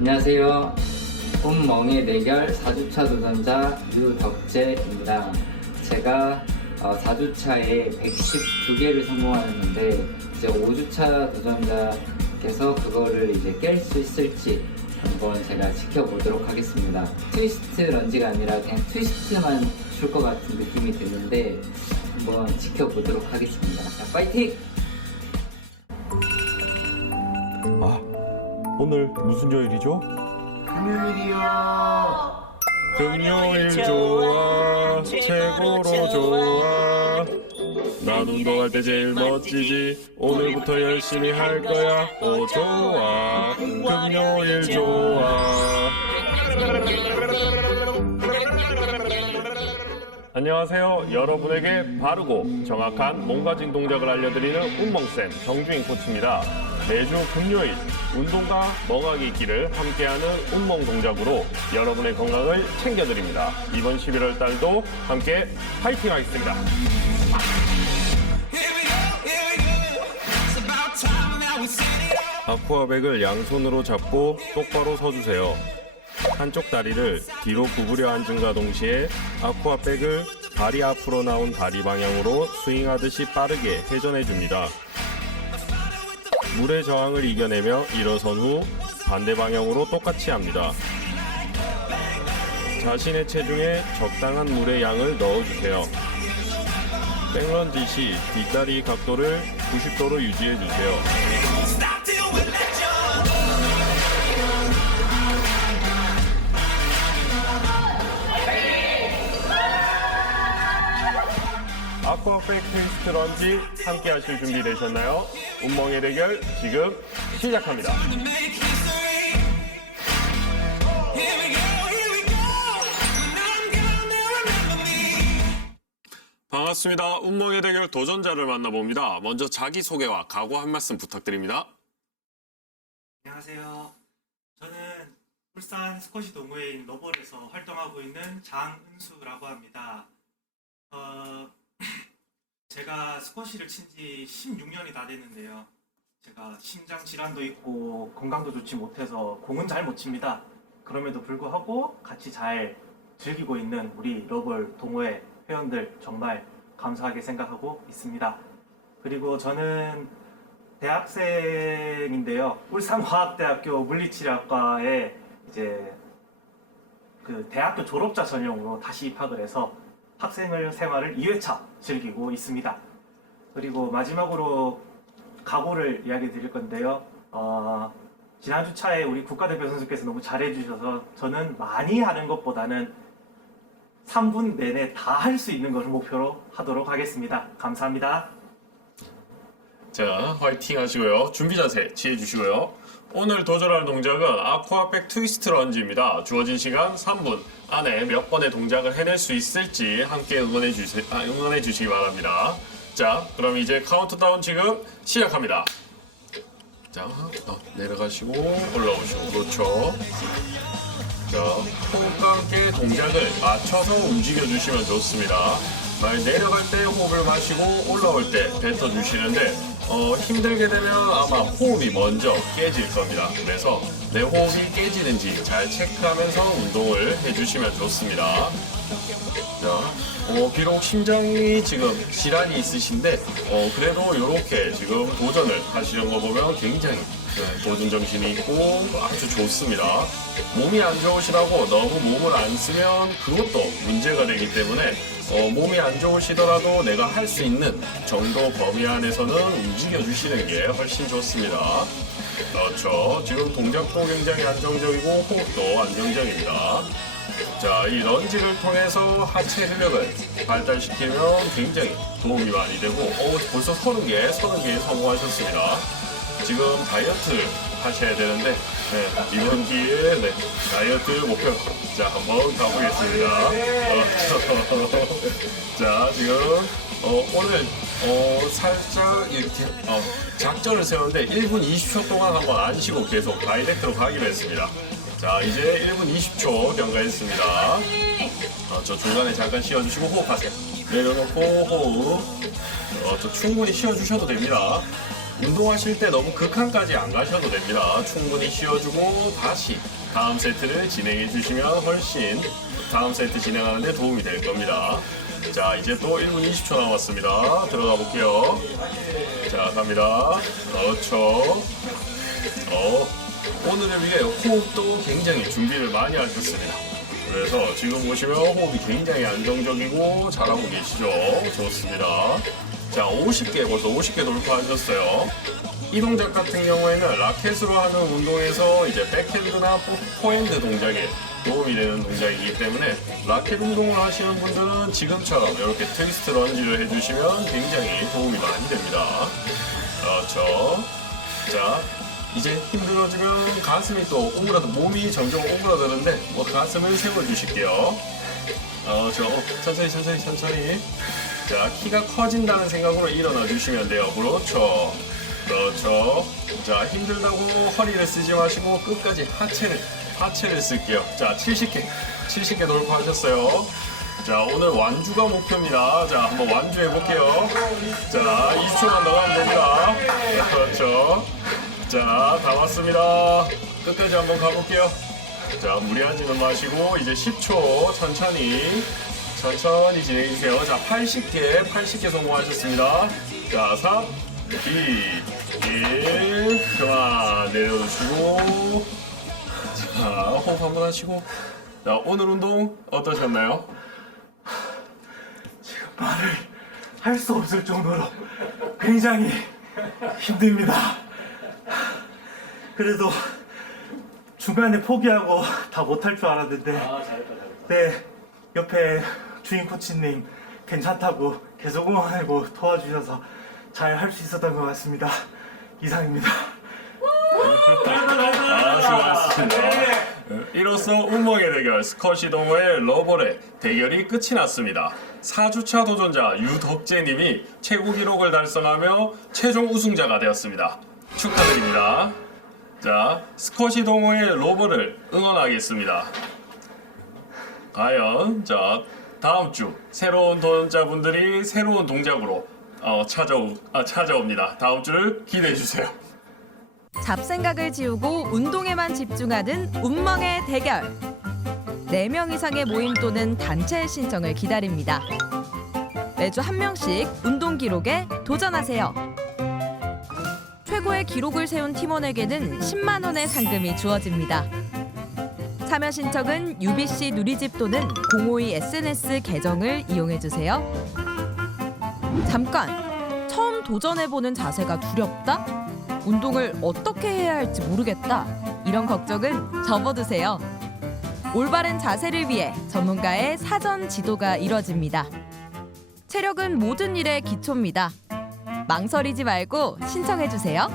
안녕하세요. 꿈멍의 대결 4주차 도전자 유덕재입니다. 제가 4주차에 112개를 성공하였는데 이제 5주차 도전자께서 그거를 이제 깰 수 있을지 한번 제가 지켜보도록 하겠습니다. 트위스트 런지가 아니라 그냥 트위스트만 줄 것 같은 느낌이 드는데 한번 지켜보도록 하겠습니다. 자, 파이팅! 오늘 무슨 요일이죠? 금요일이요. 금요일 좋아, 최고로 좋아. 난 운동할 때 제일 멋지지. 오늘부터 열심히 할 거야. 오, 좋아. 금요일 좋아. 안녕하세요. 여러분에게 바르고 정확한 몸가짐 동작을 알려드리는 운멍쌤 정주인 코치입니다. 매주 금요일 운동과 멍하기 있기를 함께하는 운멍 동작으로 여러분의 건강을 챙겨드립니다. 이번 11월 달도 함께 파이팅 하겠습니다. 아쿠아백을 양손으로 잡고 똑바로 서주세요. 한쪽 다리를 뒤로 구부려 앉음과 동시에 아쿠아백을 다리 앞으로 나온 다리 방향으로 스윙하듯이 빠르게 회전해 줍니다. 물의 저항을 이겨내며 일어선 후 반대 방향으로 똑같이 합니다. 자신의 체중에 적당한 물의 양을 넣어주세요. 백런지 시 뒷다리 각도를 90도로 유지해 주세요. 아쿠아백 트위스트 런지 함께 하실 준비 되셨나요? 운멍의 대결 지금 시작합니다. 반갑습니다. 운멍의 대결 도전자를 만나봅니다. 먼저 자기소개와 각오 한 말씀 부탁드립니다. 안녕하세요. 저는 울산 스쿼시 동호회인 러벌에서 활동하고 있는 장은수라고 합니다. 어, 제가 스쿼시를 친 지 16년이 다 됐는데요. 제가 심장 질환도 있고 건강도 좋지 못해서 공은 잘 못 칩니다. 그럼에도 불구하고 같이 잘 즐기고 있는 우리 러벌 동호회 회원들 정말 감사하게 생각하고 있습니다. 그리고 저는 대학생인데요. 울산화학대학교 물리치료학과에 이제 그 대학교 졸업자 전용으로 다시 입학을 해서 학생을 생활을 2회차 즐기고 있습니다. 그리고 마지막으로 각오를 이야기 드릴 건데요. 어, 지난 주 차에 우리 국가대표 선수께서 너무 잘해주셔서 저는 많이 하는 것보다는 3분 내내 다 할 수 있는 것을 목표로 하도록 하겠습니다. 감사합니다. 자, 화이팅 하시고요. 준비 자세 취해 주시고요. 오늘 도전할 동작은 아쿠아백 트위스트 런지입니다. 주어진 시간 3분 안에 몇 번의 동작을 해낼 수 있을지 함께 응원해 주시, 아, 응원해 주시기 바랍니다. 자, 그럼 이제 카운트다운 지금 시작합니다. 자, 어, 내려가시고 올라오시고 그렇죠. 자, 호흡과 함께 동작을 맞춰서 움직여 주시면 좋습니다. 내려갈 때 호흡을 마시고 올라올 때 뱉어 주시는데 어, 힘들게 되면 아마 호흡이 먼저 깨질 겁니다. 그래서 내 호흡이 깨지는지 잘 체크하면서 운동을 해주시면 좋습니다. 자, 어, 비록 심장이 지금 질환이 있으신데 어, 그래도 이렇게 지금 도전을 하시는 거 보면 굉장히 네, 도전 정신이 있고 아주 좋습니다. 몸이 안 좋으시다고 너무 몸을 안 쓰면 그것도 문제가 되기 때문에 어, 몸이 안 좋으시더라도 내가 할 수 있는 정도 범위 안에서는 움직여 주시는 게 훨씬 좋습니다. 그렇죠. 지금 동작도 굉장히 안정적이고 호흡도 안정적입니다. 자, 이 런지를 통해서 하체 근력을 발달시키면 굉장히 도움이 많이 되고, 어, 벌써 30개, 30개 성공하셨습니다. 지금 다이어트를 하셔야 되는데, 네, 이번 기회에 네, 다이어트 목표. 자, 한번 가보겠습니다. 어, 자, 지금, 어, 오늘, 어, 살짝 이렇게, 어, 작전을 세우는데 1분 20초 동안 한번 안 쉬고 계속 다이렉트로 가기로 했습니다. 자, 이제 1분 20초 경과했습니다. 어, 저 중간에 잠깐 쉬어주시고 호흡하세요. 내려놓고 호흡. 어, 저 충분히 쉬어주셔도 됩니다. 운동하실 때 너무 극한까지 안 가셔도 됩니다. 충분히 쉬어주고 다시 다음 세트를 진행해 주시면 훨씬 다음 세트 진행하는 데 도움이 될 겁니다. 자, 이제 또 1분 20초 남았습니다. 들어가 볼게요. 자, 갑니다. 그렇죠. 어, 오늘을 위해 호흡도 굉장히 준비를 많이 하셨습니다. 그래서 지금 보시면 호흡이 굉장히 안정적이고 잘하고 계시죠? 좋습니다. 자, 50개, 벌써 50개 돌파하셨어요. 이 동작 같은 경우에는 라켓으로 하는 운동에서 이제 백핸드나 포- 포핸드 동작에 도움이 되는 동작이기 때문에 라켓 운동을 하시는 분들은 지금처럼 이렇게 트위스트 런지를 해주시면 굉장히 도움이 많이 됩니다. 그렇죠. 자, 이제 힘들어지면 가슴이 또 오그라들, 몸이 점점 오그라드는데 뭐 가슴을 세워주실게요. 어, 저 천천히 천천히 천천히. 자, 키가 커진다는 생각으로 일어나 주시면 돼요. 그렇죠. 그렇죠. 자, 힘들다고 허리를 쓰지 마시고 끝까지 하체를 하체를 쓸게요. 자, 70개. 70개 돌파하셨어요. 자, 오늘 완주가 목표입니다. 자, 한번 완주해 볼게요. 자, 2초만 더 가면 됩니다. 그렇죠. 자, 다 왔습니다. 끝까지 한번 가볼게요. 자, 무리하지는 마시고, 이제 10초 천천히, 천천히 진행해주세요. 자, 80개, 80개 성공하셨습니다. 자, 3, 2, 1, 그만 내려주시고, 자, 호흡 한번 하시고, 자, 오늘 운동 어떠셨나요? 말을 할 수 없을 정도로 굉장히 힘듭니다. 그래도 중간에 포기하고 다 못할 줄 알았는데 네 옆에 주인 코치님 괜찮다고 계속 응원하고 도와주셔서 잘 할 수 있었던 것 같습니다. 이상입니다. 아, 수고하셨습니다. 이로써 운명의 대결 스컷이 동호회 러버의 대결이 끝이 났습니다. 4주차 도전자 유덕재님이 최고 기록을 달성하며 최종 우승자가 되었습니다. 축하드립니다. 자, 스컷이 동호회 로버를 응원하겠습니다. 과연 자 다음 주 새로운 도전자분들이 새로운 동작으로 어, 찾아오 아, 찾아옵니다. 다음 주를 기대해 주세요. 잡생각을 지우고 운동에만 집중하는 운멍의 대결. 4명 이상의 모임 또는 단체 신청을 기다립니다. 매주 한 명씩 운동 기록에 도전하세요. 최고의 기록을 세운 팀원에게는 10만 원의 상금이 주어집니다. 참여 신청은 UBC 누리집 또는 052 SNS 계정을 이용해 주세요. 잠깐! 처음 도전해 보는 자세가 두렵다? 운동을 어떻게 해야 할지 모르겠다. 이런 걱정은 접어두세요. 올바른 자세를 위해 전문가의 사전 지도가 이뤄집니다. 체력은 모든 일의 기초입니다. 망설이지 말고 신청해 주세요.